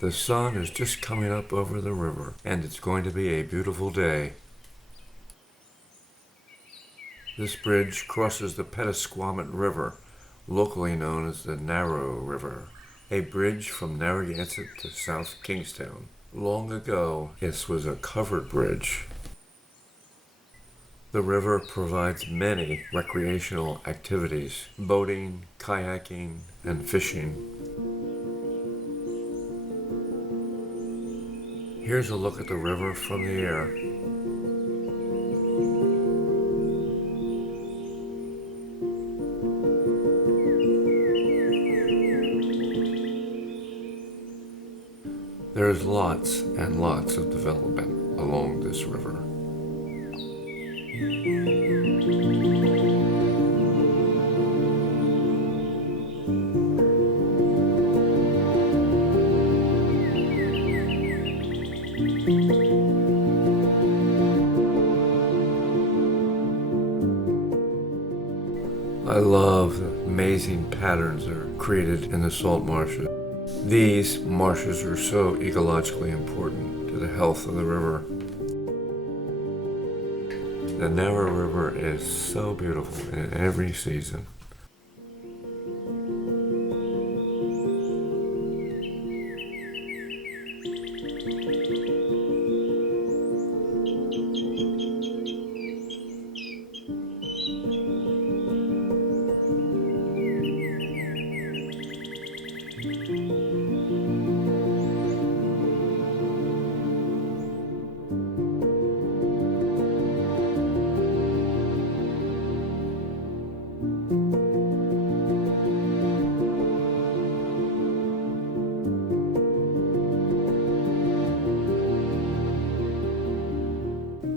The sun is just coming up over the river, and it's going to be a beautiful day. This bridge crosses the Pettisquamit River, locally known as the Narrow River, a bridge from Narragansett to South Kingstown. Long ago, this was a covered bridge. The river provides many recreational activities: boating, kayaking, and fishing. Here's a look at the river from the air. There's lots and lots of development along this river. I love the amazing patterns that are created in the salt marshes. These marshes are so ecologically important to the health of the river. The Narrow River is so beautiful in every season.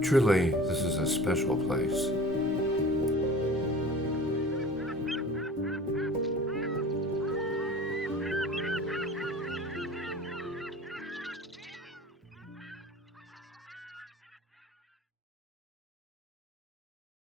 Truly, this is a special place.